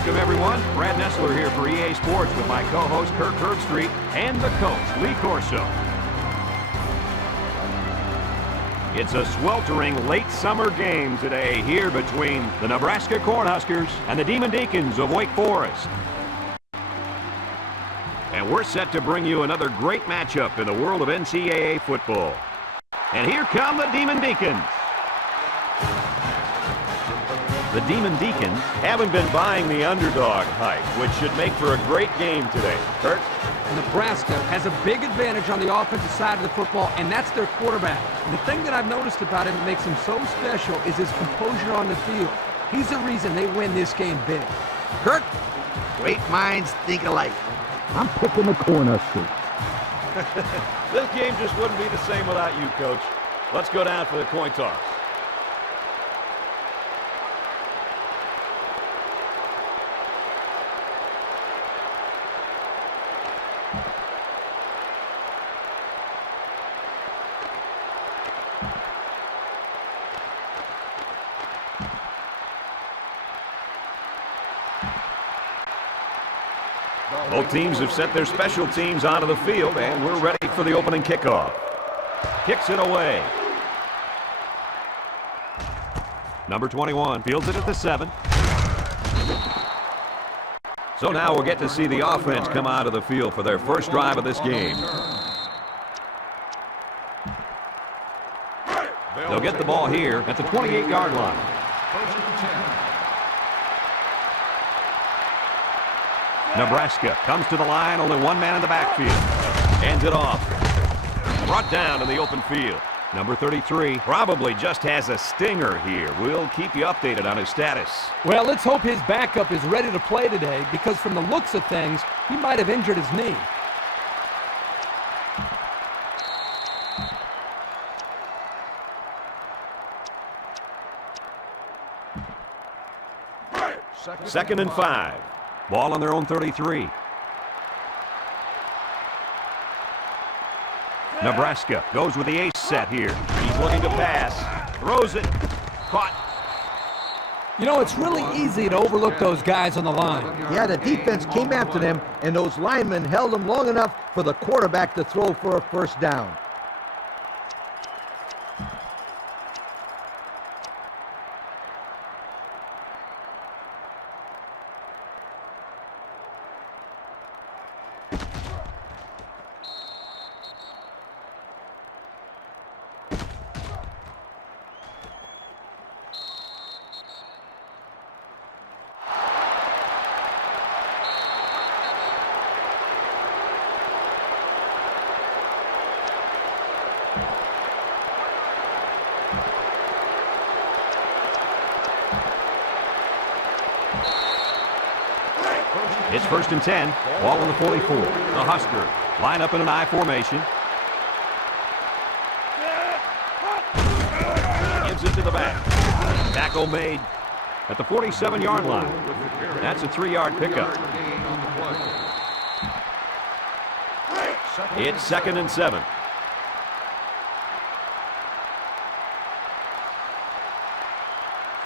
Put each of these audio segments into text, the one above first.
welcome everyone. Brad Nessler here for EA Sports with my co-host Kirk Herbstreit and the coach Lee Corso. It's a sweltering late summer game today here between the Nebraska Cornhuskers and the Demon Deacons of Wake Forest. And we're set to bring you another great matchup in the world of NCAA football. And here come the Demon Deacons. The Demon Deacons haven't been buying the underdog hype, which should make for a great game today. Kurt? Nebraska has a big advantage on the offensive side of the football, and that's their quarterback. And the thing that I've noticed about him that makes him so special is his composure on the field. He's the reason they win this game big. Kurt? Great minds think alike. I'm picking the Cornhuskers. This game just wouldn't be the same without you, Coach. Let's go down for the coin toss. Both teams have set their special teams onto the field, and we're ready for the opening kickoff. Kicks it away. Number 21 fields it at the 7. So now we'll get to see the offense come out of the field for their first drive of this game. They'll get the ball here at the 28-yard line. Nebraska comes to the line, only one man in the backfield. Hands it off. Brought down in the open field. Number 33 probably just has a stinger here. We'll keep you updated on his status. Well, let's hope his backup is ready to play today, because from the looks of things, he might have injured his knee. Second and 5. Ball on their own 33. Nebraska goes with the ace set here. He's looking to pass. Throws it. Caught. You know, it's really easy to overlook those guys on the line. Yeah, the defense came after them, and those linemen held them long enough for the quarterback to throw for a first down. It's first and 10. Ball on the 44. The Huskers line up in an I formation. Gives it to the back. Tackle made at the 47-yard line. That's a 3-yard pickup. It's second and 7.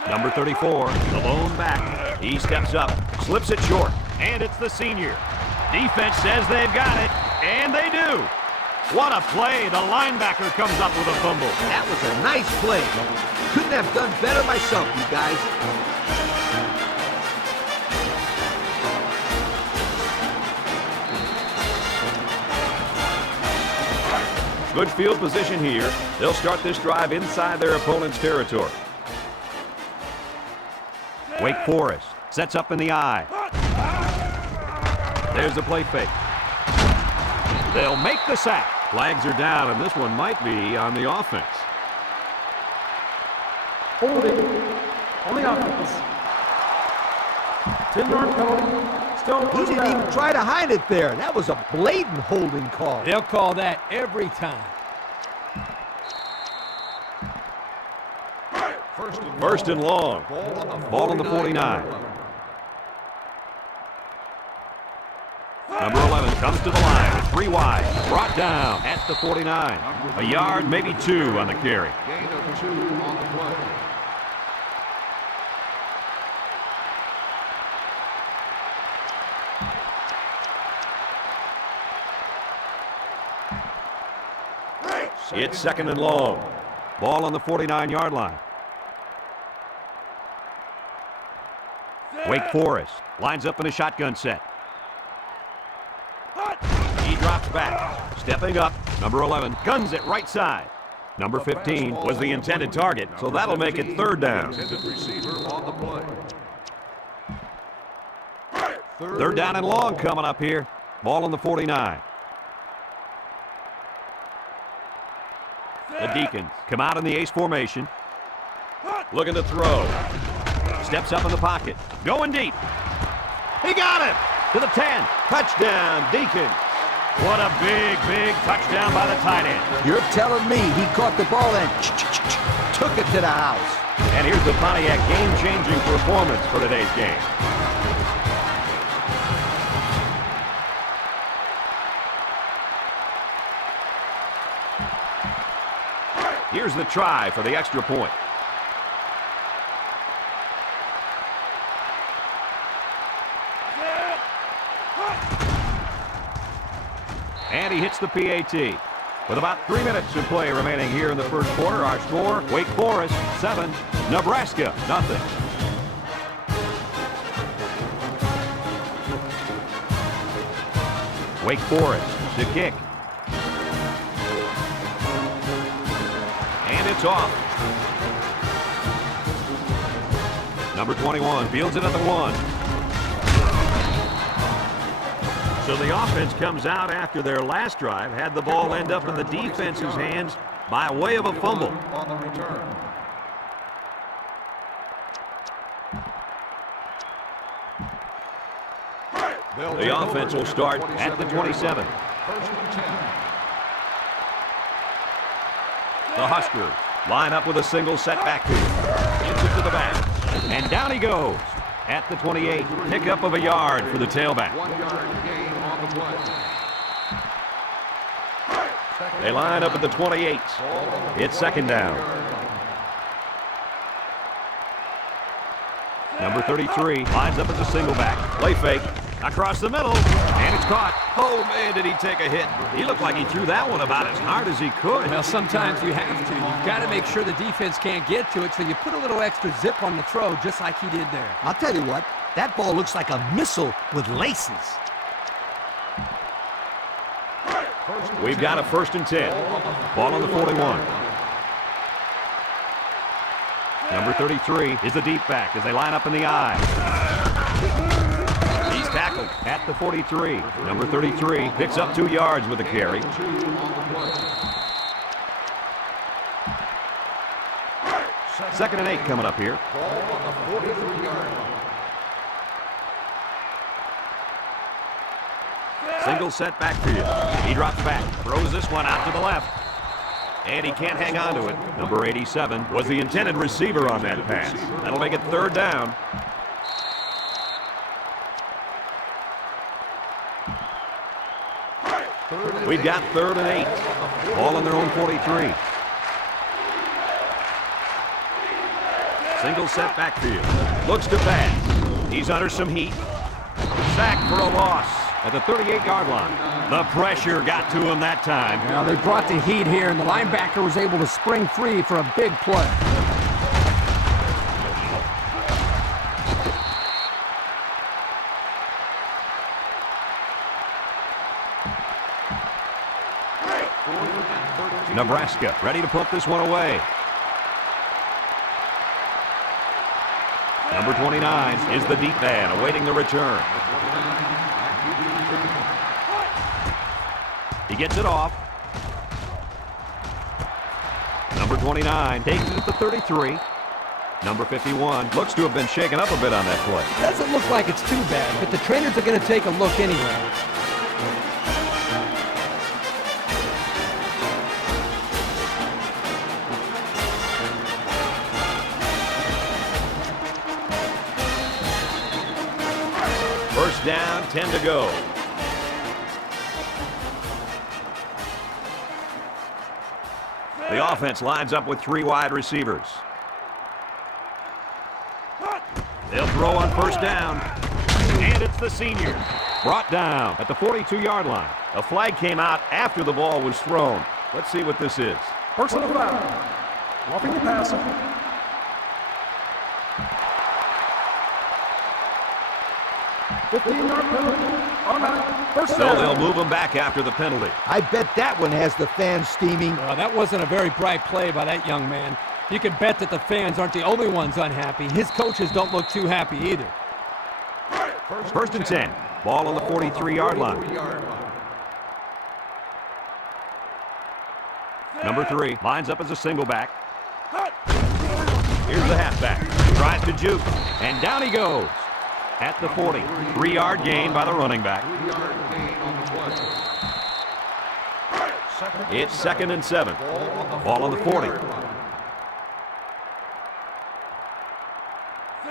Number 34, the lone back. He steps up, slips it short, and it's the senior. Defense says they've got it, and they do. What a play. The linebacker comes up with a fumble. That was a nice play. Couldn't have done better myself, you guys. Good field position here. They'll start this drive inside their opponent's territory. Wake Forest sets up in the I. There's the play fake. They'll make the sack. Flags are down, and this one might be on the offense. Holding on the offense. 10-yard penalty. Still He didn't even try to hide it there. That was a blatant holding call. They'll call that every time. First and long. Ball on the 49. Number 11 comes to the line with 3 wide. Brought down at the 49. A yard, maybe 2 on the carry. Gain of 2 on the play. It's 2nd and long. Ball on the 49-yard line. Wake Forest lines up in a shotgun set. He drops back. Stepping up, number 11 guns it right side. Number 15 was the intended target, so that'll make it 3rd down. 3rd down and long coming up here. Ball on the 49. The Deacons come out in the ace formation. Looking to throw. Steps up in the pocket. Going deep. He got it! To the 10. Touchdown, Deacons. What a big, big touchdown by the tight end. You're telling me he caught the ball and took it to the house. And here's the Pontiac game-changing performance for today's game. Here's the try for the extra point. And he hits the PAT. With about 3 minutes to play remaining here in the first quarter, our score, Wake Forest 7, Nebraska nothing. Wake Forest to kick. And it's off. Number 21 fields it at the 1. So the offense comes out after their last drive, had the ball end up in the defense's hands by way of a fumble. On the return. The offense will start at the 27. The Huskers line up with a single set backfield. Gets it to the back. And down he goes at the 28. Pickup of a yard for the tailback. 1 yard gain on the play. They line up at the 28. It's 2nd down. Number 33 lines up as a single back. Play fake. Across the middle. And it's caught. Oh, man, did he take a hit. He looked like he threw that one about as hard as he could. Well, sometimes you have to. You've got to make sure the defense can't get to it, so you put a little extra zip on the throw, just like he did there. I'll tell you what, that ball looks like a missile with laces. We've got a 1st and 10. Ball on the 41. Number 33 is the deep back as they line up in the I. He's tackled at the 43. Number 33 picks up 2 yards with the carry. Second and 8 coming up here. Single set backfield. He drops back, throws this one out to the left. And he can't hang on to it. Number 87 was the intended receiver on that pass. That'll make it 3rd down. We've got 3rd and 8. Ball on their own 43. Single set backfield. Looks to pass. He's under some heat. Sacked for a loss at the 38-yard line. The pressure got to him that time. Now they brought the heat here, and the linebacker was able to spring free for a big play. Nebraska ready to put this one away. Number 29 is the deep man awaiting the return. He gets it off. Number 29 takes it at the 33. Number 51 looks to have been shaken up a bit on that play. Doesn't look like it's too bad, but the trainers are going to take a look anyway. First down, 10 to go. The offense lines up with 3 wide receivers. They'll throw on first down. And it's the senior. Brought down at the 42-yard line. A flag came out after the ball was thrown. Let's see what this is. Personal foul. Roughing the passer. $15-yard penalty. Automatic. First So down. they'll move him back after the penalty. I bet that one has the fans steaming. Well, that wasn't a very bright play by that young man. You can bet that the fans aren't the only ones unhappy. His coaches don't look too happy either. First and 10. Ball on the 43-yard line. Number 3 lines up as a single back. Here's the halfback. Tries to juke, and down he goes. At the 40. 3-yard gain by the running back. It's 2nd and 7. Ball on the 40.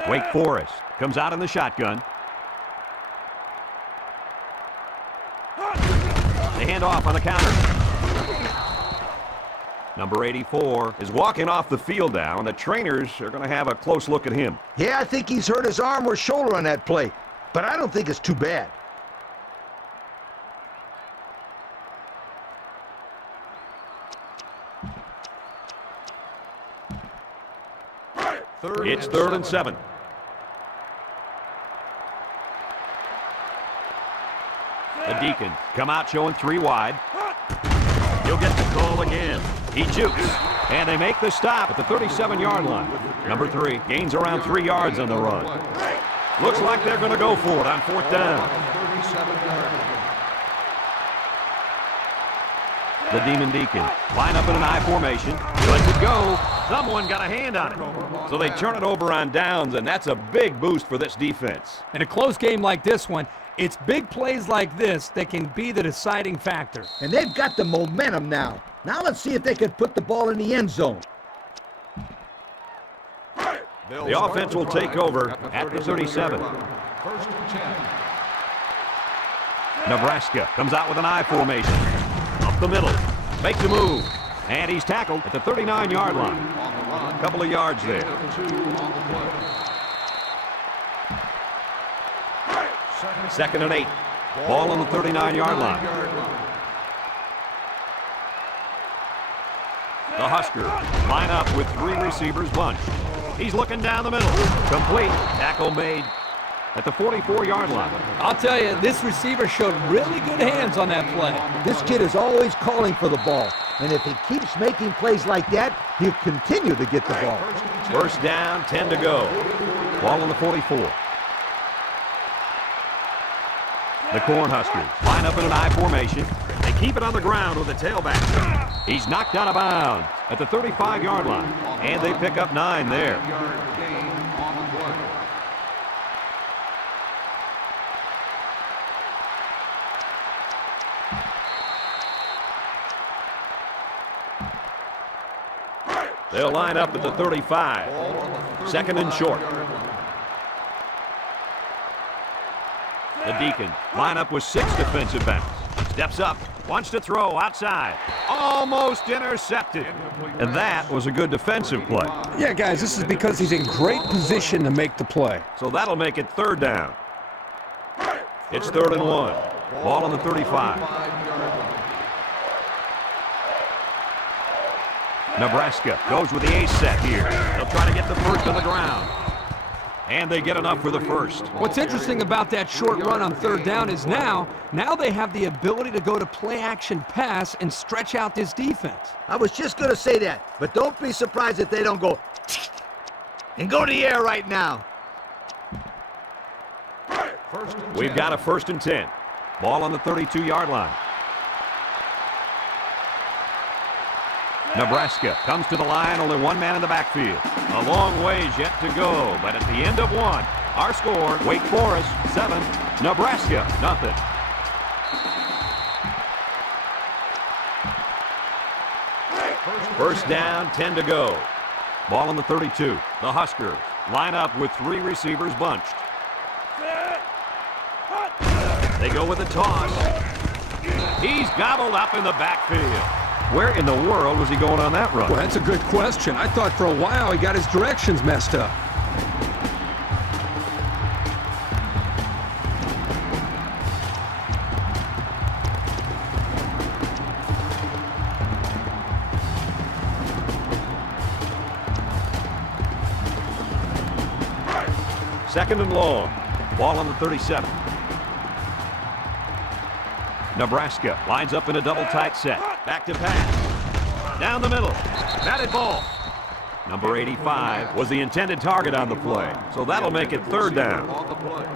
Wake Forest comes out in the shotgun. They hand off on the counter. Number 84 is walking off the field now, and the trainers are going to have a close look at him. Yeah, I think he's hurt his arm or shoulder on that play, but I don't think it's too bad. It's 3rd and 7. The Deacons come out showing 3 wide. He'll get the call again. He jukes, and they make the stop at the 37-yard line. Number 3 gains around 3 yards on the run. Looks like they're going to go for it on 4th down. The Demon Deacons line up in an I formation. Lets it go. Someone got a hand on it. So they turn it over on downs, and that's a big boost for this defense. In a close game like this one, it's big plays like this that can be the deciding factor. And they've got the momentum now. Now let's see if they can put the ball in the end zone. The offense will take over at the 37. Nebraska comes out with an I formation. Up the middle. Makes a move. And he's tackled at the 39-yard line. A couple of yards there. Second and 8. Ball on the 39-yard line. The Huskers line up with 3 receivers bunched. He's looking down the middle. Complete. Tackle made at the 44-yard line. I'll tell you, this receiver showed really good hands on that play. This kid is always calling for the ball, and if he keeps making plays like that, he'll continue to get the ball. First down, 10 to go. Ball on the 44. The Cornhuskers line up in an I formation. They keep it on the ground with the tailback. He's knocked out of bounds at the 35-yard line, and they pick up 9 there. They'll line up at the 35. 2nd and short. The Deacons line up with 6 defensive backs. Steps up, wants to throw outside. Almost intercepted. And that was a good defensive play. Yeah, guys, this is because he's in great position to make the play. So that'll make it 3rd down. It's 3rd and 1. Ball on the 35. Nebraska goes with the ace set here. They'll try to get the first on the ground. And they get enough for the first. What's interesting about that short run on 3rd down is now they have the ability to go to play-action pass and stretch out this defense. I was just going to say that, but don't be surprised if they don't go and go to the air right now. We've got a 1st and 10. Ball on the 32-yard line. Nebraska comes to the line, only 1 man in the backfield. A long ways yet to go, but at the end of 1, our score, Wake Forest 7, Nebraska nothing. First down, 10 to go. Ball on the 32. The Huskers line up with 3 receivers bunched. They go with a toss. He's gobbled up in the backfield. Where in the world was he going on that run? Well, that's a good question. I thought for a while he got his directions messed up. Second and long. Ball on the 37. Nebraska lines up in a double tight set. Back to pass. Down the middle. Batted ball. Number 85 was the intended target on the play, so that'll make it third down. On the play.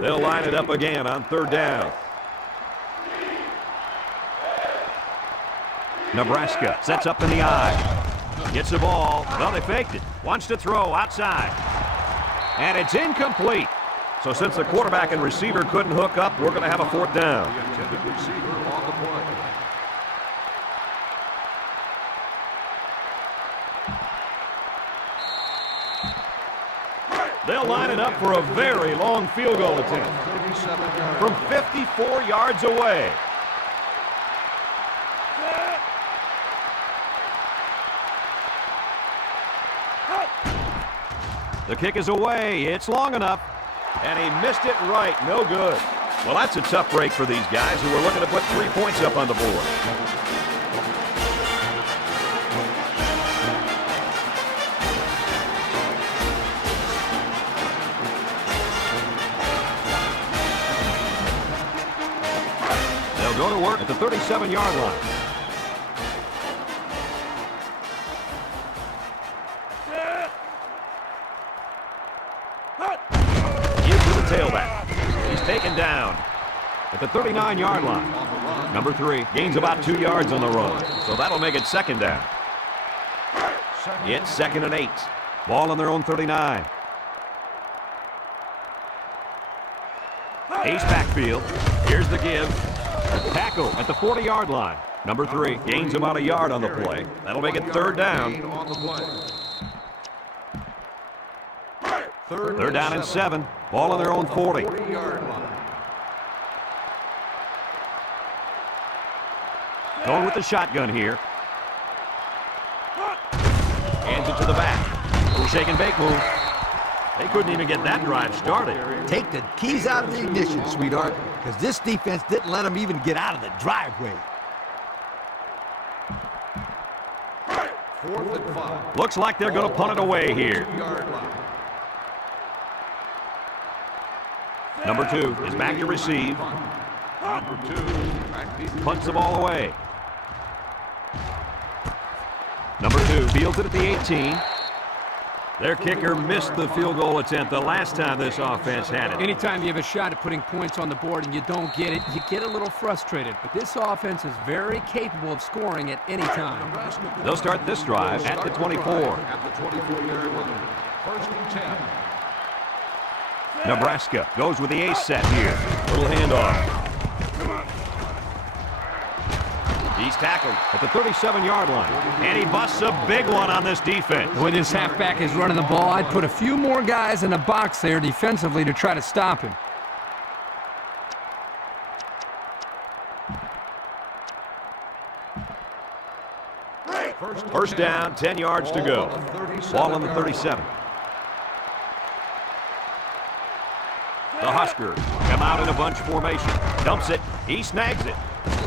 They'll line it up again on third down. Nebraska sets up in the eye. Gets the ball. Well, they faked it. Wants to throw outside. And it's incomplete. So since the quarterback and receiver couldn't hook up, we're going to have a fourth down. The intended receiver on the play. They'll line it up for a very long field goal attempt 37 yards. from 54 yards away. The kick is away. It's long enough. And he missed it right. No good. Well, that's a tough break for these guys who are looking to put 3 points up on the board. They'll go to work at the 37-yard line. Tailback. He's taken down at the 39-yard line. Number 3 gains about 2 yards on the run, so that'll make it second down. It's 2nd and 8. Ball on their own 39. Ace backfield. Here's the give. Tackle at the 40-yard line. Number 3 gains about a yard on the play. That'll make it third down. On the play. They're down and 7. Ball on their own 40. 40-yard line. Going with the shotgun here. Hands it to the back. Little shake and bake move. They couldn't even get that drive started. Take the keys out of the ignition, sweetheart, because this defense didn't let them even get out of the driveway. 4th and 5. Looks like they're going to punt it away here. 40-yard line. Number 2 is back to receive. Number 2. Back deep. Punts the ball away. Number 2 fields it at the 18. Their kicker missed the field goal attempt the last time this offense had it. Anytime you have a shot at putting points on the board and you don't get it, you get a little frustrated. But this offense is very capable of scoring at any time. They'll start this drive at the 24. At the 24-yard line. 1st and 10. Nebraska goes with the ace set here. Little handoff. He's tackled at the 37-yard line. And he busts a big one on this defense. The way this halfback is running the ball, I'd put a few more guys in the box there defensively to try to stop him. First down, 10 yards to go. Ball on the 37. The Huskers come out in a bunch formation. Dumps it. He snags it.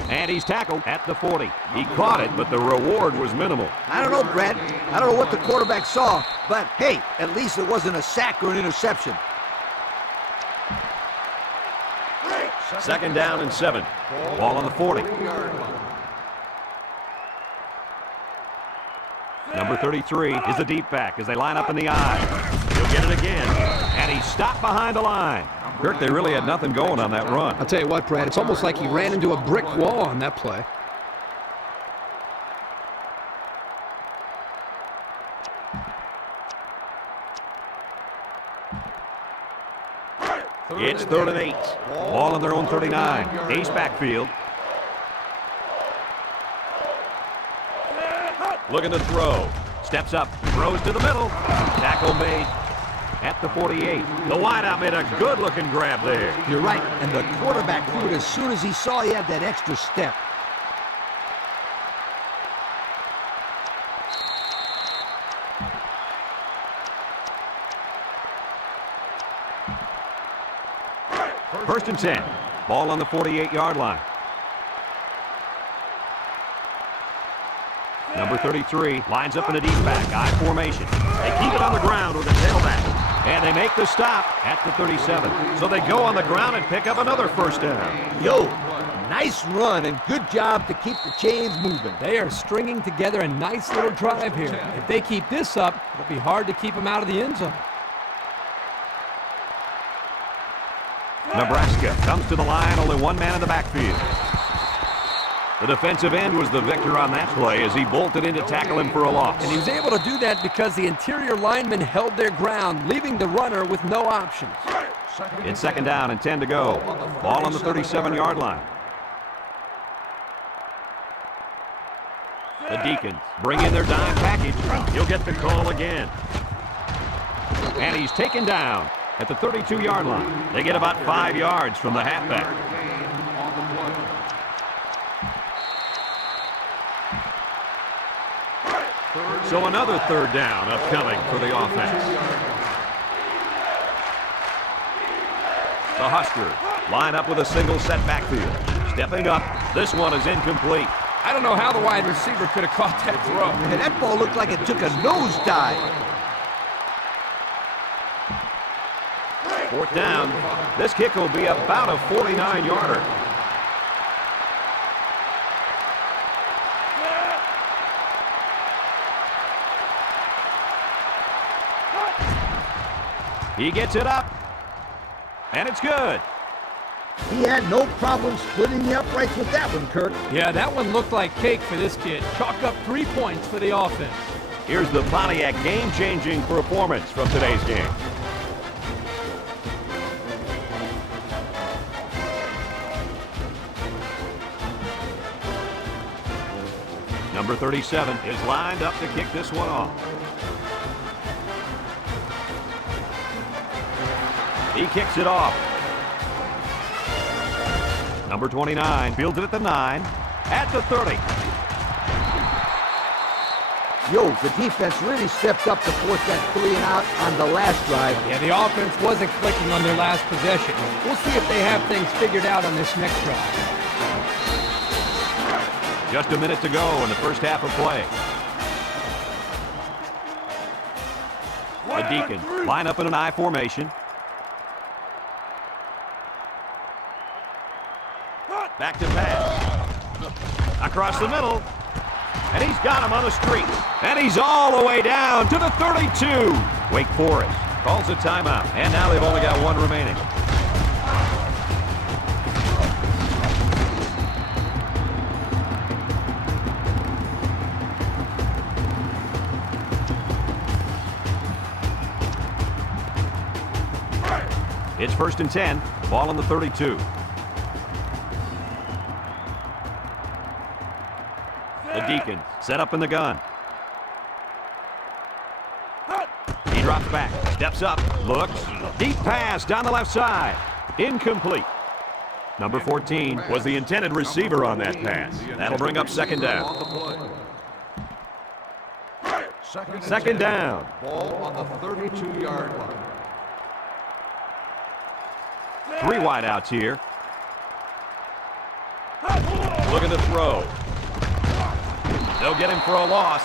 And he's tackled at the 40. He caught it, but the reward was minimal. I don't know, Brad. I don't know what the quarterback saw, but hey, at least it wasn't a sack or an interception. 2nd down and 7. Ball on the 40. Number 33 is the deep back as they line up in the eye. He'll get it again. And he's stopped behind the line. Kirk, they really had nothing going on that run. I'll tell you what, Brad, it's almost like he ran into a brick wall on that play. It's 3rd and 8. Ball on their own 39. Ace backfield. Looking to throw. Steps up. Throws to the middle. Tackle made at the 48. The wideout made a good-looking grab there. You're right, and the quarterback threw it as soon as he saw he had that extra step. First and 10. Ball on the 48-yard line. Number 33 lines up in a deep back, I formation. They keep it on the ground with a tailback. And they make the stop at the 37. So they go on the ground and pick up another first down. Yo, nice run and good job to keep the chains moving. They are stringing together a nice little drive here. If they keep this up, it'll be hard to keep them out of the end zone. Nebraska comes to the line, only one man in the backfield. The defensive end was the victor on that play as he bolted in to tackle him for a loss. And he was able to do that because the interior linemen held their ground, leaving the runner with no options. It's second down and 10 to go. Ball on the 37-yard line. The Deacons bring in their dime package. He'll get the call again. And he's taken down at the 32-yard line. They get about 5 yards from the halfback. So another third down upcoming for the offense. The Huskers line up with a single set backfield. Stepping up, this one is incomplete. I don't know how the wide receiver could have caught that throw. Man, that ball looked like it took a nosedive. Fourth down. This kick will be about a 49-yarder. He gets it up, and it's good. He had no problem splitting the uprights with that one, Kirk. Yeah, that one looked like cake for this kid. Chalk up 3 points for the offense. Here's the Pontiac game-changing performance from today's game. Number 37 is lined up to kick this one off. He kicks it off. Number 29 fields it at the 9, at the 30. Yo, the defense really stepped up to force that 3 and out on the last drive. Yeah, the offense wasn't clicking on their last possession. We'll see if they have things figured out on this next drive. Just a minute to go in the first half of play. The Deacons line up in an I formation. Back to pass. Across the middle. And he's got him on the street. And he's all the way down to the 32. Wake Forest calls a timeout. And now they've only got one remaining. It's first and 10. Ball on the 32. The Deacons set up in the gun. He drops back, steps up, looks. Deep pass down the left side. Incomplete. Number 14 was the intended receiver on that pass. That'll bring up second down. Second down. Ball on the 32-yard line. 3 wideouts here. Look at the throw. They'll get him for a loss.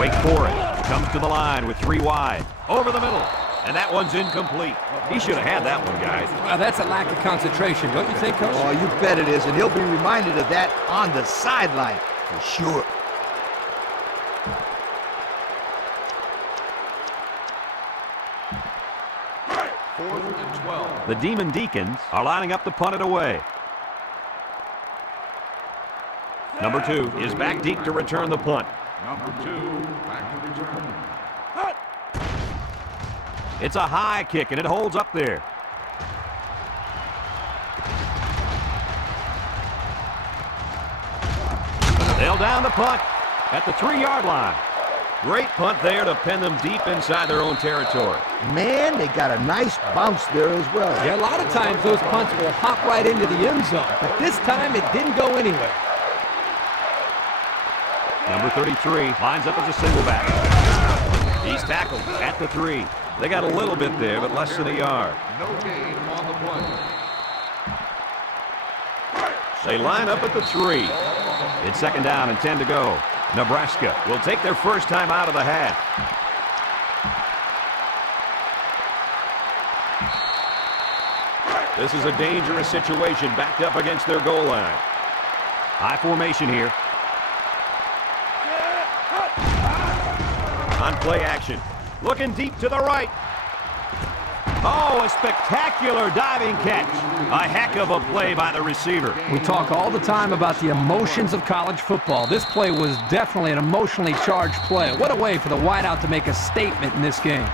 Wake Forest comes to the line with 3 wide. Over the middle. And that one's incomplete. He should have had that one, guys. Well, that's a lack of concentration, don't you think, Coach? Oh, you bet it is, and he'll be reminded of that on the sideline for sure. Fourth and 12. The Demon Deacons are lining up to punt it away. Number 2 is back deep to return the punt. Number 2, back to return. It's a high kick, and it holds up there. They'll down the punt at the 3-yard line. Great punt there to pin them deep inside their own territory. Man, they got a nice bounce there as well. Yeah, a lot of times those punts will hop right into the end zone, but this time it didn't go anywhere. Number 33 lines up as a single back. He's tackled at the 3. They got a little bit there, but less than a yard. No gain on the play. They line up at the 3. It's second down and 10 to go. Nebraska will take their first time out of the half. This is a dangerous situation backed up against their goal line. High formation here. On play action. Looking deep to the right. Oh, a spectacular diving catch. A heck of a play by the receiver. We talk all the time about the emotions of college football. This play was definitely an emotionally charged play. What a way for the wideout to make a statement in this game.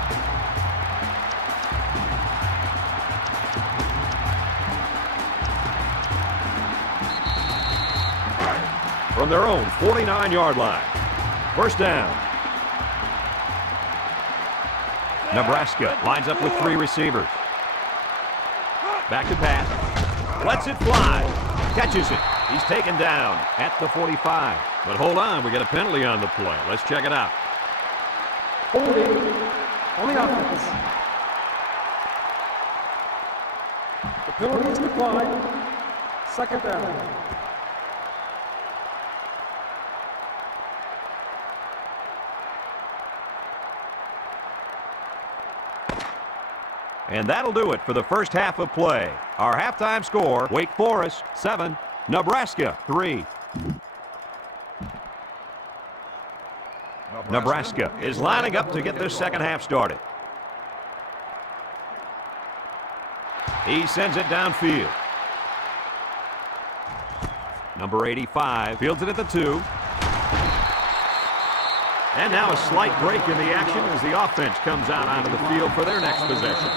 From their own 49-yard line. First down. Nebraska lines up with 3 receivers. Back to pass. Lets it fly. Catches it. He's taken down at the 45. But hold on, we got a penalty on the play. Let's check it out. Holding on the offense. The penalty is declined. Second down. And that'll do it for the first half of play. Our halftime score, Wake Forest 7, Nebraska 3. Nebraska is lining up to get this second half started. He sends it downfield. Number 85 fields it at the 2. And now a slight break in the action as the offense comes out onto the field for their next possession.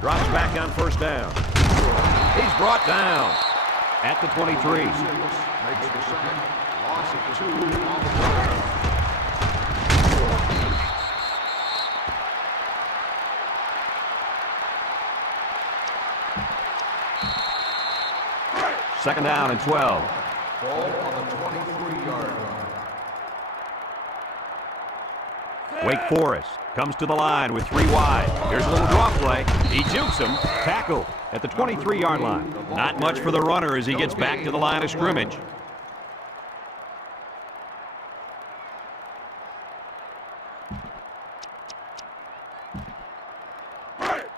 Drops back on first down. He's brought down at the 23. Makes the sack. Loss of 2 on the play. Second down and 12. Ball on the 23-yard line. Wake Forest comes to the line with 3 wide. Here's a little draw play. He jukes him. Tackle at the 23-yard line. Not much for the runner as he gets back to the line of scrimmage.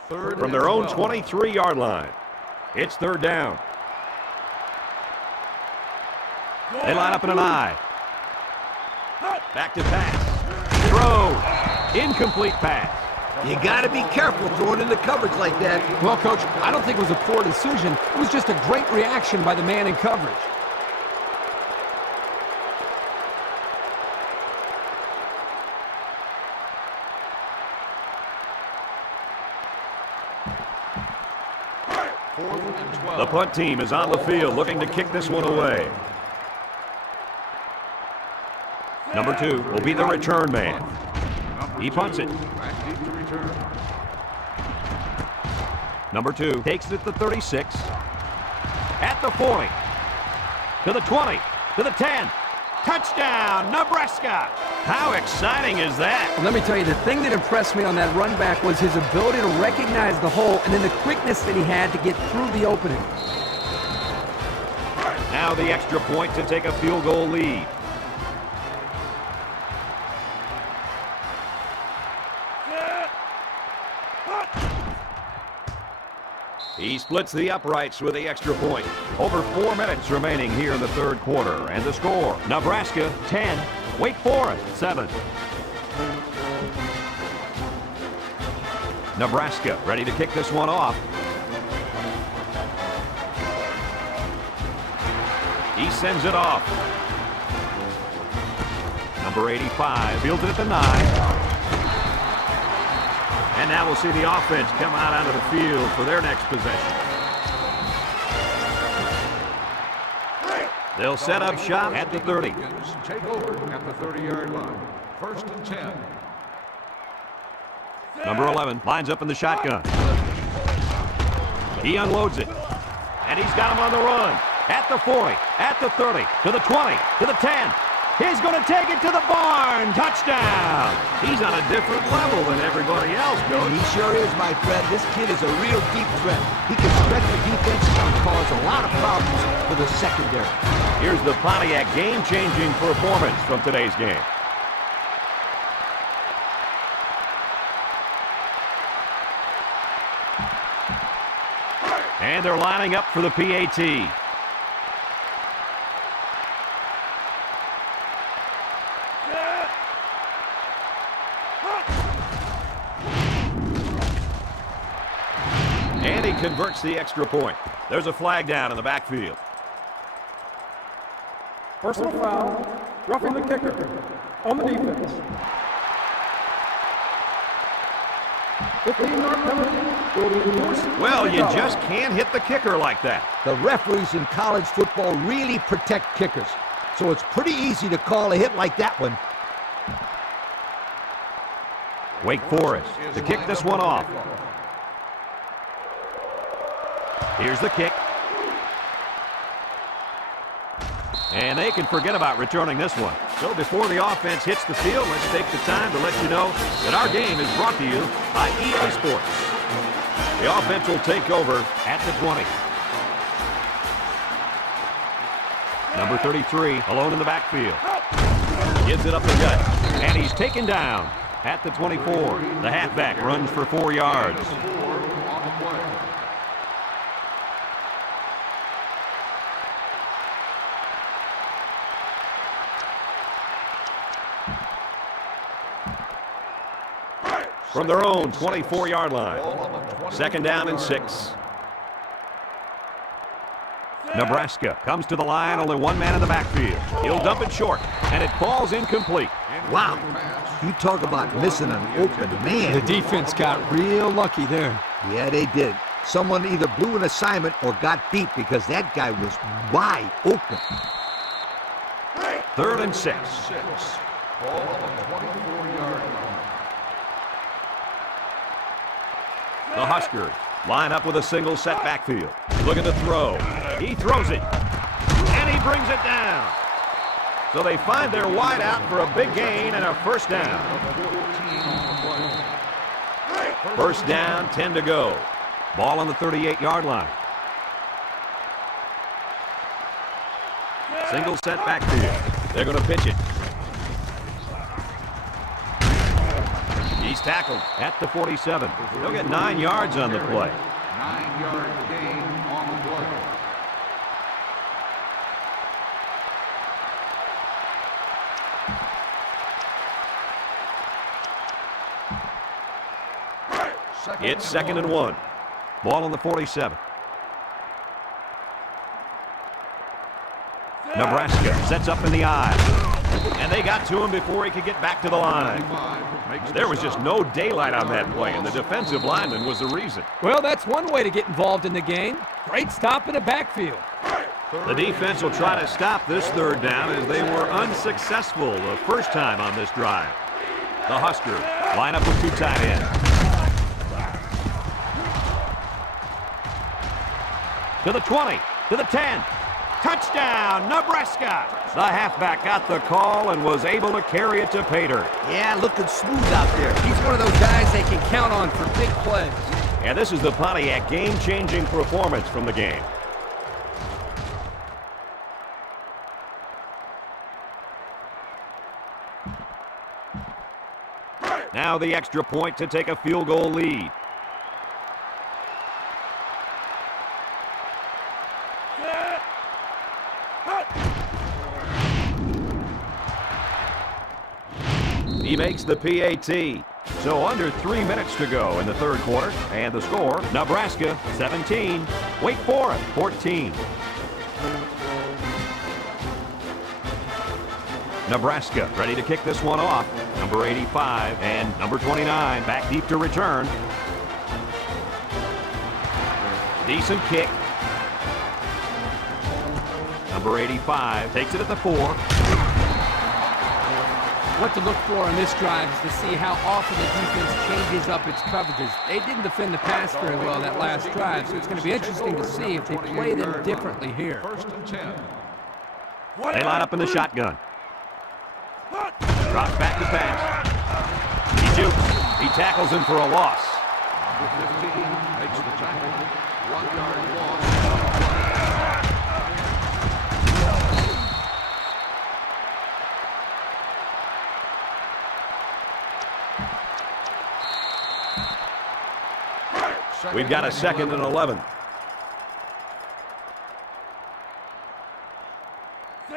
From their own 23-yard line. It's third down. They line up in an I. Back to pass. Throw. Incomplete pass. You got to be careful throwing into coverage like that. Well, Coach, I don't think it was a poor decision. It was just a great reaction by the man in coverage. The punt team is on the field looking to kick this one away. Number 2 will be the return man. He punts it. Number 2 takes it to the 36. At the 40. To the 20. To the 10. Touchdown, Nebraska! How exciting is that? Let me tell you, the thing that impressed me on that run back was his ability to recognize the hole and then the quickness that he had to get through the opening. Now the extra point to take a field goal lead. He splits the uprights with the extra point. Over 4 minutes remaining here in the third quarter. And the score, Nebraska 10, Wake Forest 7. Nebraska ready to kick this one off. He sends it off. Number 85 fields it at the 9. And now we'll see the offense come out onto the field for their next possession. They'll set up shop at the 30. Take over at the 30-yard line. 1st and 10. Number 11 lines up in the shotgun. He unloads it. And he's got him on the run. At the 40, at the 30, to the 20, to the 10. He's going to take it to the barn. Touchdown. He's on a different level than everybody else, Coach. He sure is, my friend. This kid is a real deep threat. He can stretch the defense and cause a lot of problems for the secondary. Here's the Pontiac game-changing performance from today's game. And they're lining up for the PAT. And he converts the extra point. There's a flag down in the backfield. Personal foul, roughing the kicker on the defense. 15-yard penalty will be enforced. Well, you just can't hit the kicker like that. The referees in college football really protect kickers, so it's pretty easy to call a hit like that one. Wake Forest to kick this one off. Here's the kick. And they can forget about returning this one. So before the offense hits the field, let's take the time to let you know that our game is brought to you by EA Sports. The offense will take over at the 20. Number 33, alone in the backfield. Gives it up the gut, and he's taken down at the 24. The halfback runs for 4 yards. From their own 24-yard line. 2nd down and 6. Nebraska comes to the line, only one man in the backfield. He'll dump it short, and it falls incomplete. Wow, you talk about missing an open man. The defense got real lucky there. Yeah, they did. Someone either blew an assignment or got beat because that guy was wide open. 3rd and 6. Ball on the 24-yard line. The Huskers line up with a single set backfield. Looking to throw. He throws it. And he brings it down. So they find their wide out for a big gain and a 1st down. 1st down, 10 to go. Ball on the 38-yard line. Single set backfield. They're going to pitch it. He's tackled at the 47. They'll get 9 yards on the play. 9-yard gain on the play. It's 2nd and 1. Ball on the 47. Nebraska sets up in the eye. And they got to him before he could get back to the line. There was just no daylight on that play, and the defensive lineman was the reason. Well, that's one way to get involved in the game. Great stop in the backfield. The defense will try to stop this 3rd down as they were unsuccessful the first time on this drive. The Huskers line up with 2 tight ends. To the 20, to the 10. Touchdown, Nebraska! The halfback got the call and was able to carry it to pay dirt. Yeah, looking smooth out there. He's one of those guys they can count on for big plays. And this is the Pontiac game-changing performance from the game. Now the extra point to take a field goal lead. He makes the PAT. So under 3 minutes to go in the 3rd quarter. And the score, Nebraska 17, Wake Forest 14. Nebraska ready to kick this one off. Number 85 and number 29 back deep to return. Decent kick. Number 85 takes it at the 4. What to look for on this drive is to see how often the defense changes up its coverages. They didn't defend the pass very well that last drive, so it's going to be interesting to see if they play them differently here. First and 10. They line up in the shotgun. Drops back to pass. He jukes. He tackles him for a loss. Number 15 makes the tackle. 1 yard loss. We've got a 2nd and 11.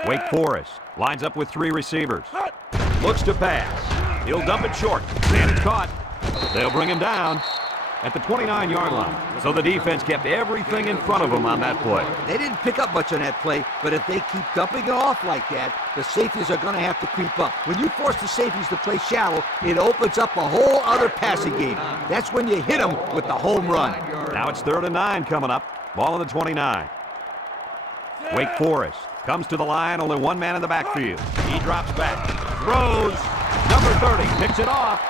Wake Forest lines up with 3 receivers. Looks to pass. He'll dump it short. And it's caught. They'll bring him down at the 29-yard line. So the defense kept everything in front of them on that play. They didn't pick up much on that play, but if they keep dumping it off like that, the safeties are going to have to creep up. When you force the safeties to play shallow, it opens up a whole other passing game. That's when you hit them with the home run. Now it's 3rd and 9 coming up. Ball on the 29. Wake Forest comes to the line, only 1 man in the backfield. He drops back, throws, number 30, picks it off.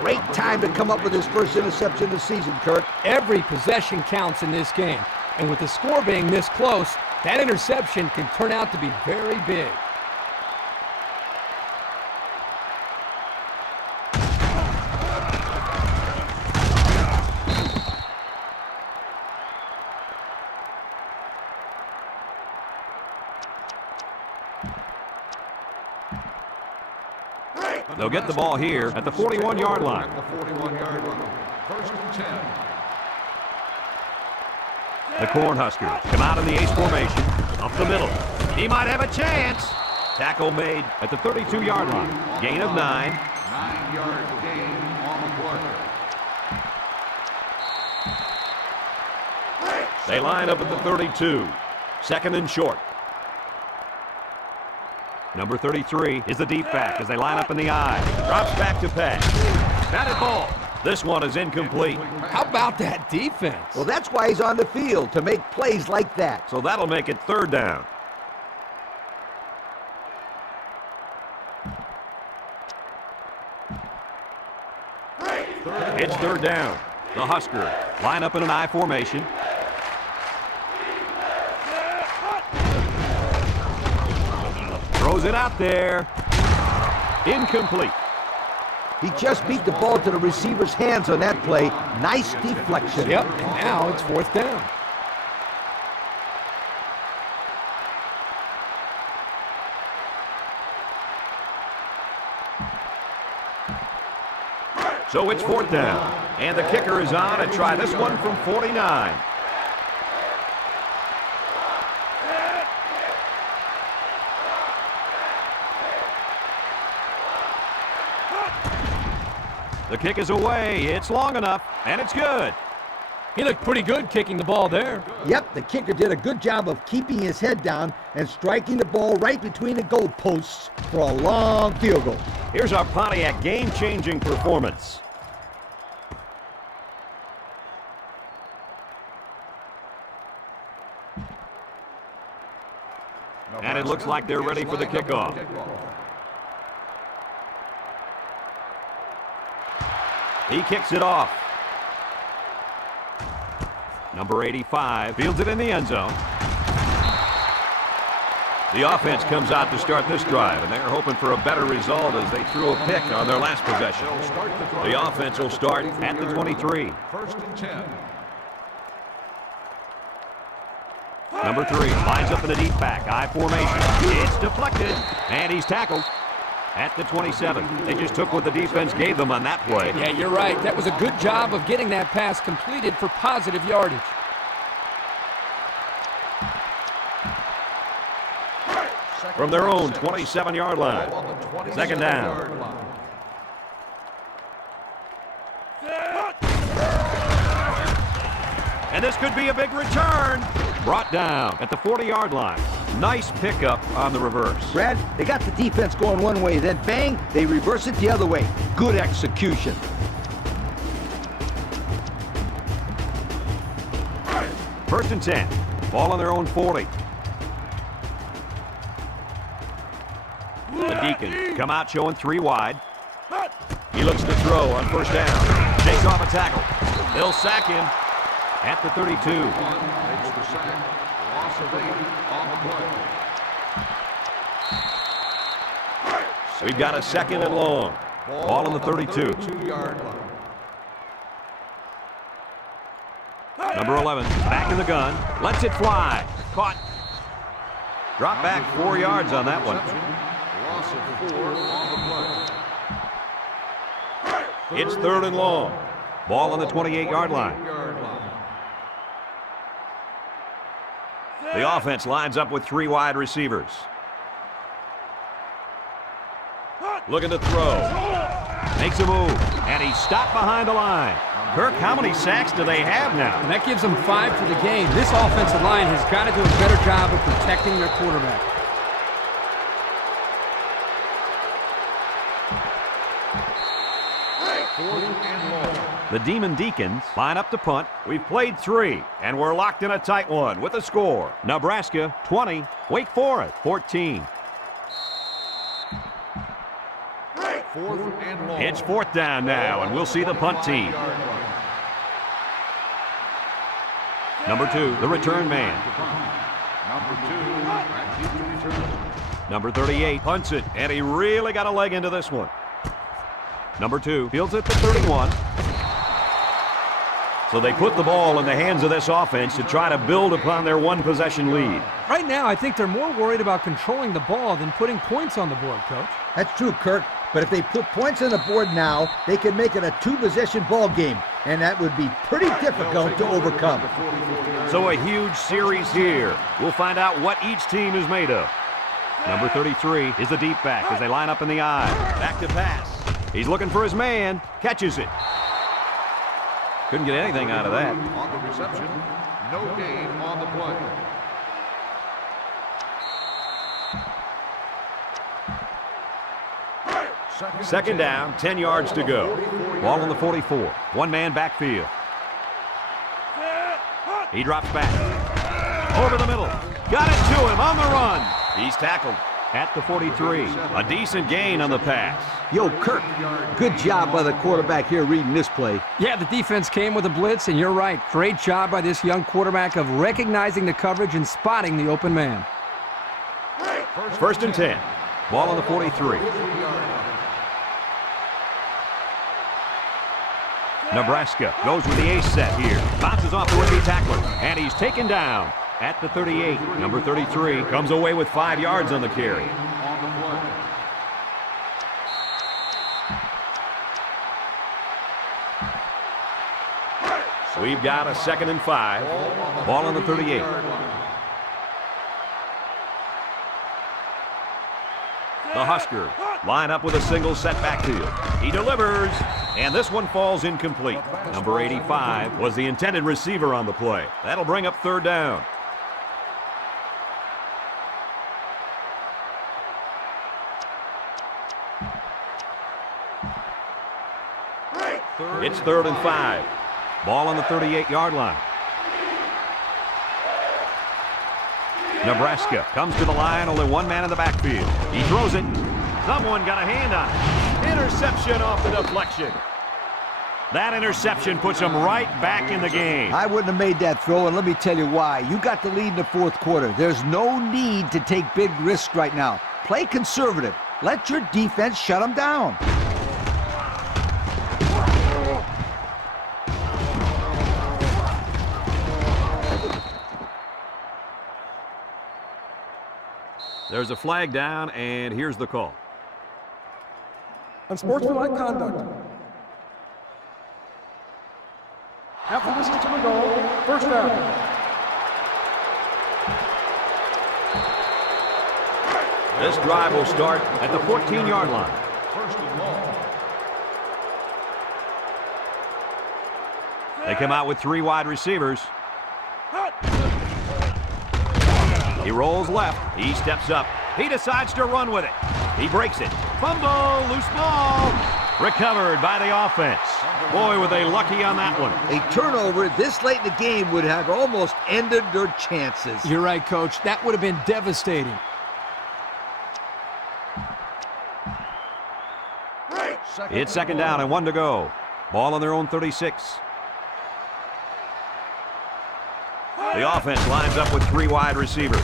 Great time to come up with his first interception of the season, Kurt. Every possession counts in this game, and with the score being this close, that interception can turn out to be very big. They'll get the ball here at the 41-yard line. At the 41-yard line. First and 10. The Cornhuskers come out in the ace formation. Up the middle. He might have a chance. Tackle made at the 32-yard line. Gain of 9. 9-yard gain on the play. They line up at the 32. 2nd and short. Number 33 is the deep back as they line up in the I. Drops back to pass. Batted ball. This one is incomplete. How about that defense? Well, that's why he's on the field, to make plays like that. So that'll make it 3rd down. It's 3rd down. The Huskers line up in an I formation. Throws it out there. Incomplete. He just beat the ball to the receiver's hands on that play. Nice deflection. Yep, and now it's 4th down. So it's 4th down. And the kicker is on to try this one from 49. The kick is away. It's long enough, and it's good. He looked pretty good kicking the ball there. Yep, the kicker did a good job of keeping his head down and striking the ball right between the goalposts for a long field goal. Here's our Pontiac game-changing performance. And it looks like they're ready for the kickoff. He kicks it off. Number 85 fields it in the end zone. The offense comes out to start this drive, and they're hoping for a better result as they threw a pick on their last possession. The offense will start at the 23. First and 10. Number 3 lines up in the deep back, I formation. It's deflected, and he's tackled at the 27. They just took what the defense gave them on that play. Yeah, you're right. That was a good job of getting that pass completed for positive yardage. From their own 27-yard line. 2nd down. And this could be a big return. Brought down at the 40-yard line. Nice pickup on the reverse. Brad, they got the defense going one way, then bang, they reverse it the other way. Good execution. First and 10. Ball on their own 40. The Deacons come out showing 3 wide. He looks to throw on first down. Shakes off a tackle. They'll sack him at the 32. Makes the sack. Loss of 8 on the play. We've got a second and long. Ball on the 32. 32-yard line. Number 11 back in the gun. Lets it fly. Caught. Drop back 4 yards on that one. Loss of 4 on the play. It's third and long. Ball on the 28-yard line. The offense lines up with 3 wide receivers. Looking to throw. Makes a move. And he's stopped behind the line. Kirk, how many sacks do they have now? And that gives them 5 for the game. This offensive line has got to do a better job of protecting their quarterback. The Demon Deacons line up to punt. We've played 3, and we're locked in a tight one with a score. Nebraska 20, Wake Forest 14. It's fourth down now, and we'll see the punt team. Number 2, the return man. Number 38 punts it, and he really got a leg into this one. Number 2 fields it to 31. So they put the ball in the hands of this offense to try to build upon their one-possession lead. Right now, I think they're more worried about controlling the ball than putting points on the board, Coach. That's true, Kirk. But if they put points on the board now, they can make it a 2-possession ball game, and that would be pretty difficult to overcome. So a huge series here. We'll find out what each team is made of. Number 33 is the deep back as they line up in the I. Back to pass. He's looking for his man. Catches it. Couldn't get anything out of that. On the reception, no gain on the play. Second down, 10 yards to go. Ball on the 44. One-man backfield. He drops back. Over the middle. Got it to him on the run. He's tackled at the 43. A decent gain on the pass. Yo, Kirk, good job by the quarterback here reading this play. Yeah, the defense came with a blitz, and you're right. Great job by this young quarterback of recognizing the coverage and spotting the open man. First and 10. Ball on the 43. Nebraska goes with the ace set here. Bounces off the rookie tackler, and he's taken down at the 38. Number 33 comes away with 5 yards on the carry. We've got a second and 5. Ball on the 38. The Huskers line up with a single set backfield. He delivers, and this one falls incomplete. Number 85 was the intended receiver on the play. That'll bring up third down. It's third and 5. Ball on the 38-yard line. Nebraska comes to the line, only one man in the backfield. He throws it. Someone got a hand on it. Interception off the deflection. That interception puts them right back in the game. I wouldn't have made that throw, and let me tell you why. You got the lead in the fourth quarter. There's no need to take big risks right now. Play conservative. Let your defense shut them down. There's a flag down, and here's the call. Unsportsmanlike conduct. After listening to the goal, first down. This drive will start at the 14-yard line. First and long. They come out with 3 wide receivers. He rolls left. He steps up. He decides to run with it. He breaks it. Fumble, loose ball. Recovered by the offense. Boy, were they lucky on that one. A turnover this late in the game would have almost ended their chances. You're right, Coach. That would have been devastating. It's second down and 1 to go. Ball on their own 36. The offense lines up with 3 wide receivers.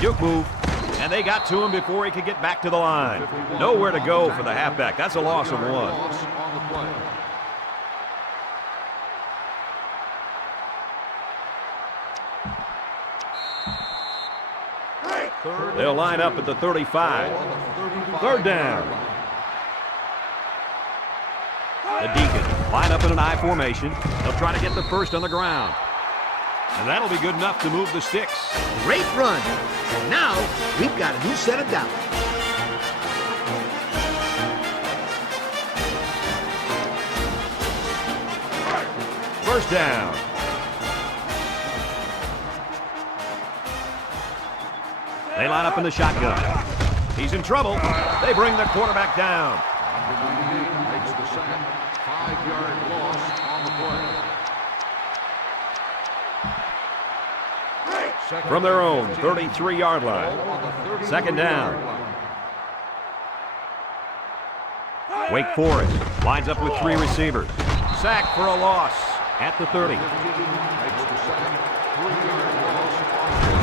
Juke move. And they got to him before he could get back to the line. Nowhere to go for the halfback. That's a loss of 1. They'll line up at the 35. Third down. The Deacons line up in an I formation. They'll try to get the first on the ground. And that'll be good enough to move the sticks. Great run. And now we've got a new set of downs. First down. They line up in the shotgun. He's in trouble. They bring the quarterback down. Makes the second 5-yard loss on the play. From their own 33-yard line. Second down. Wake Forest lines up with 3 receivers. Sack for a loss at the 30. Makes the second 3-yard loss on the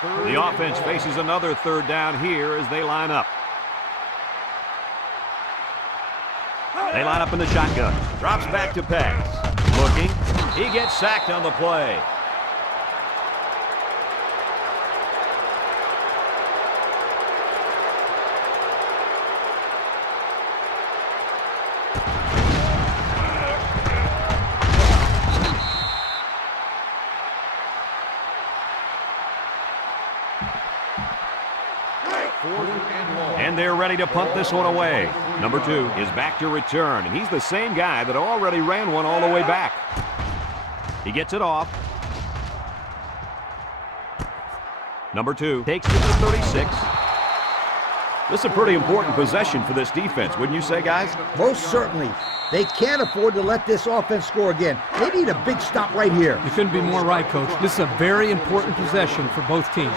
play. The offense faces another third down here as they line up. They line up in the shotgun. Drops back to pass. Looking. He gets sacked on the play. And they're ready to punt this one away. Number 2 is back to return, and he's the same guy that already ran one all the way back. He gets it off. Number 2 takes it to the 36. This is a pretty important possession for this defense, wouldn't you say, guys? Most certainly. They can't afford to let this offense score again. They need a big stop right here. You couldn't be more right, Coach. This is a very important possession for both teams.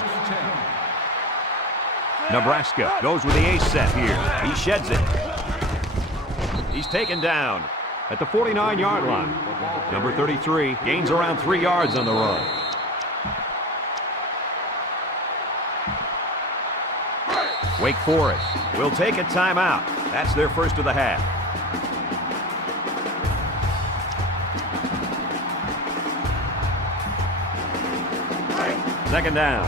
Nebraska goes with the ace set here. He sheds it. He's taken down at the 49-yard line. Number 33 gains around 3 yards on the run. Wake Forest will take a timeout. That's their first of the half. Second down.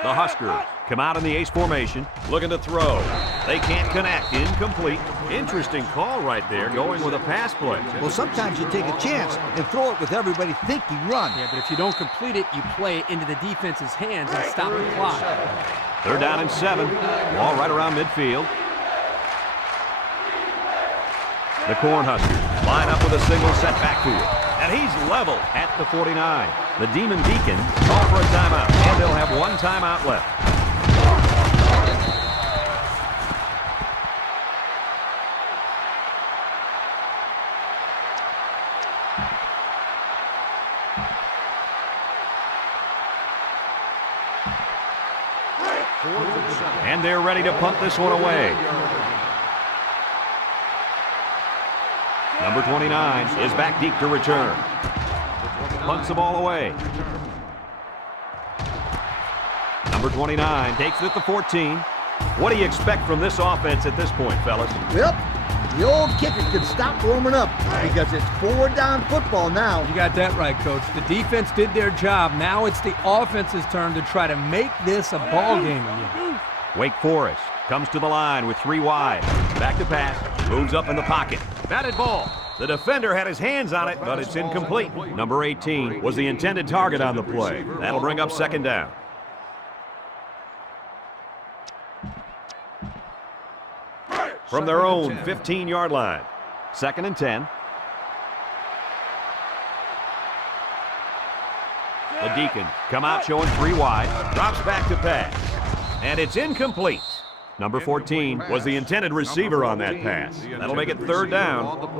The Huskers come out in the ace formation, looking to throw. They can't connect. Incomplete. Interesting call right there, going with a pass play. Well, sometimes you take a chance and throw it with everybody thinking run. Yeah, but if you don't complete it, you play it into the defense's hands and stop the clock. They're down in 7. Ball right around midfield. The Cornhuskers line up with a single set backfield. And he's level at the 49. The Demon Deacons call for a timeout, and they'll have 1 timeout left. And they're ready to punt this one away. Number 29 is back deep to return. Punts the ball away. Number 29 takes it at the 14. What do you expect from this offense at this point, fellas? Well, the old kicker can stop warming up because it's 4 down football now. You got that right, Coach. The defense did their job. Now it's the offense's turn to try to make this a ball game again. Wake Forest comes to the line with 3 wide. Back to pass. Moves up in the pocket. Batted ball. The defender had his hands on it, but it's incomplete. Number 18 was the intended target on the play. That'll bring up second down. From their own 15-yard line. 2nd and 10. The Deacons come out showing 3 wide. Drops back to pass. And it's incomplete. Number 14 was the intended receiver on that pass. That'll make it 3rd down.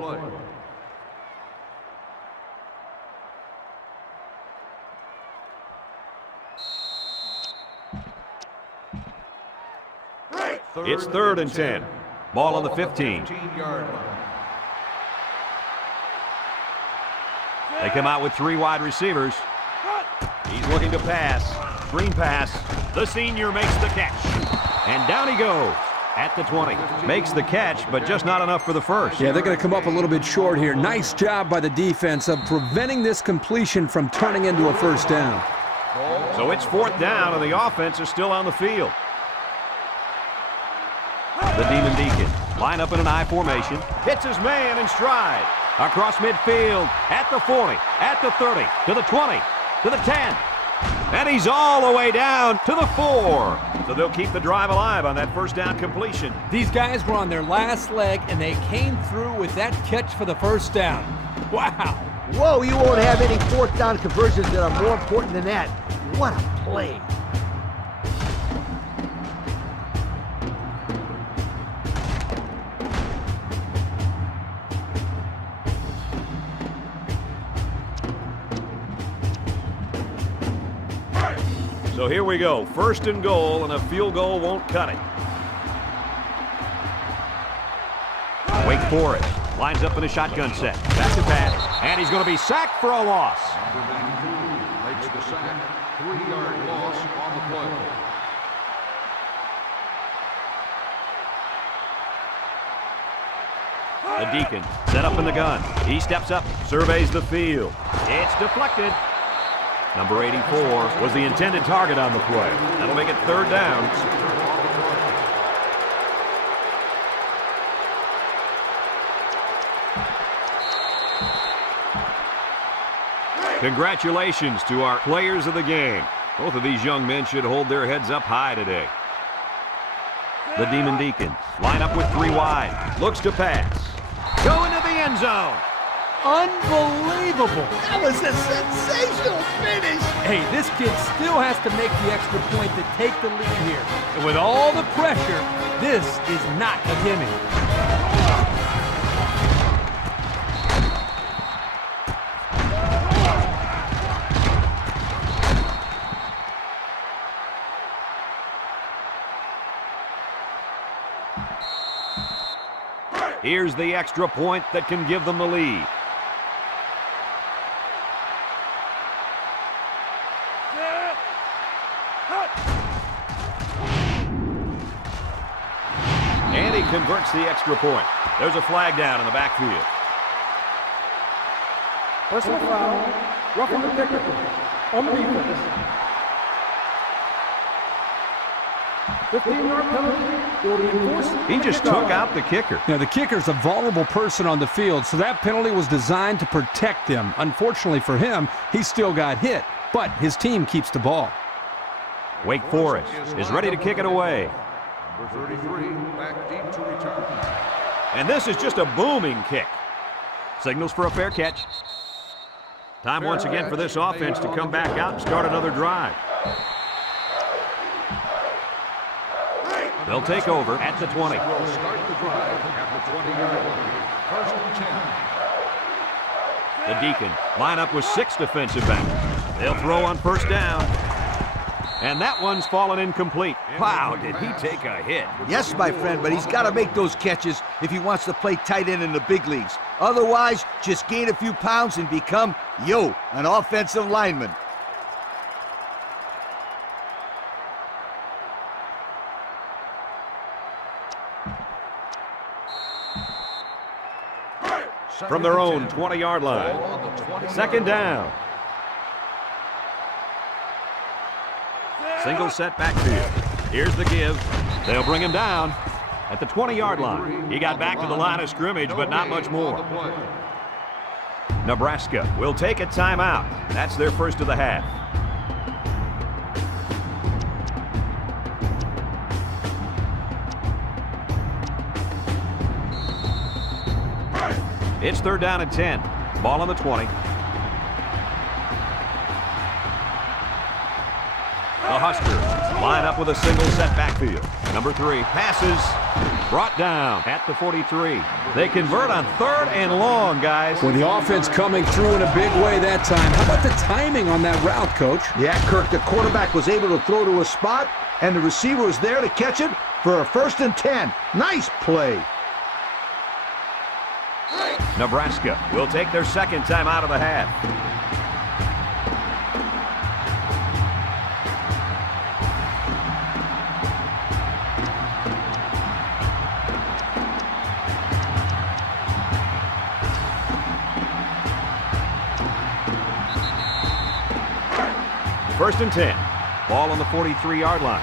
It's 3rd and 10. Ball on the 15. They come out with 3 wide receivers. He's looking to pass. Screen pass. The senior makes the catch. And down he goes at the 20. Makes the catch, but just not enough for the first. Yeah, they're going to come up a little bit short here. Nice job by the defense of preventing this completion from turning into a first down. So it's 4th down, and the offense is still on the field. The Demon Deacons line up in an I formation. Hits his man in stride. Across midfield, at the 40, at the 30, to the 20, to the 10. And he's all the way down to the 4. So they'll keep the drive alive on that first down completion. These guys were on their last leg, and they came through with that catch for the first down. Wow. Whoa, you won't have any 4th down conversions that are more important than that. What a play. So here we go. 1st and goal, and a field goal won't cut it. Wake Forest lines up in a shotgun set. Back to pass. And he's going to be sacked for a loss. Number 92 makes the sack. 3-yard loss on the play. The Deacon set up in the gun. He steps up, surveys the field. It's deflected. Number 84 was the intended target on the play. That'll make it 3rd down. Congratulations to our players of the game. Both of these young men should hold their heads up high today. The Demon Deacons line up with 3 wide. Looks to pass. Go into the end zone. Unbelievable. That was a sensational finish. Hey, this kid still has to make the extra point to take the lead here. And with all the pressure, this is not a gimme. Here's the extra point that can give them the lead. And he converts the extra point. There's a flag down in the backfield. Personal foul, roughing the kicker on the defense. 15-yard penalty will be enforced. He just took out the kicker. Now, the kicker's a vulnerable person on the field, so that penalty was designed to protect him. Unfortunately for him, he still got hit, but his team keeps the ball. Wake Forest is ready to kick it away. Number 33 back deep to return. And this is just a booming kick. Signals for a fair catch. Time once again for this offense to come back out and start another drive. They'll take over at the 20. Will start the drive at the 20-yard line. 1st and 10. The Deacon line up with 6 defensive backs. They'll throw on 1st down. And that one's fallen incomplete. Wow, did he take a hit? Yes, my friend, but he's got to make those catches if he wants to play tight end in the big leagues. Otherwise, just gain a few pounds and become, an offensive lineman. From their own 20-yard line. 2nd down. Single set backfield. Here's the give. They'll bring him down at the 20-yard line. He got back to the line of scrimmage, but not much more. Nebraska will take a timeout. That's their first of the half. It's 3rd down and 10. Ball on the 20. The Huskers line up with a single set backfield. Number 3 passes, brought down at the 43. They convert on 3rd and long, guys. Well, the offense coming through in a big way that time. How about the timing on that route, Coach? Yeah, Kirk, the quarterback was able to throw to a spot, and the receiver was there to catch it for a 1st and 10. Nice play. Nebraska will take their second time out of the half. First and 10. Ball on the 43-yard line.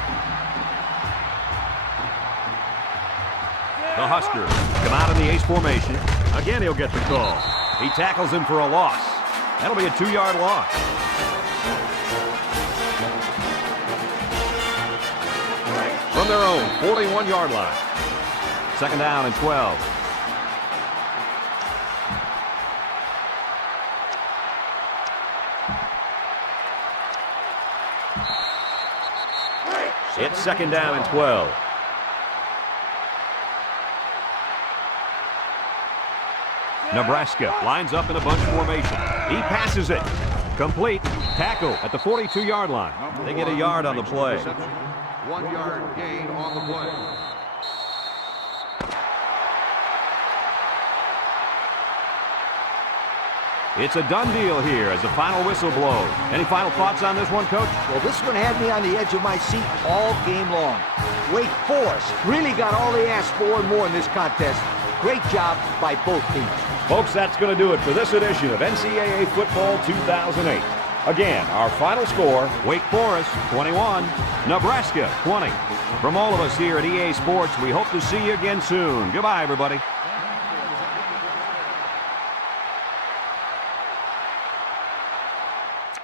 The Huskers come out in the ace formation. Again, he'll get the call. He tackles him for a loss. That'll be a 2-yard loss. From their own 41-yard line. 2nd down and 12. It's 2nd down and 12. Nebraska lines up in a bunch formation. He passes it. Complete. Tackle at the 42-yard line. They get a yard on the play. 1-yard gain on the play. It's a done deal here as the final whistle blows. Any final thoughts on this one, Coach? Well, this one had me on the edge of my seat all game long. Wake Forest really got all they asked for and more in this contest. Great job by both teams. Folks, that's going to do it for this edition of NCAA Football 2008. Again, our final score, Wake Forest 21, Nebraska 20. From all of us here at EA Sports, we hope to see you again soon. Goodbye, everybody.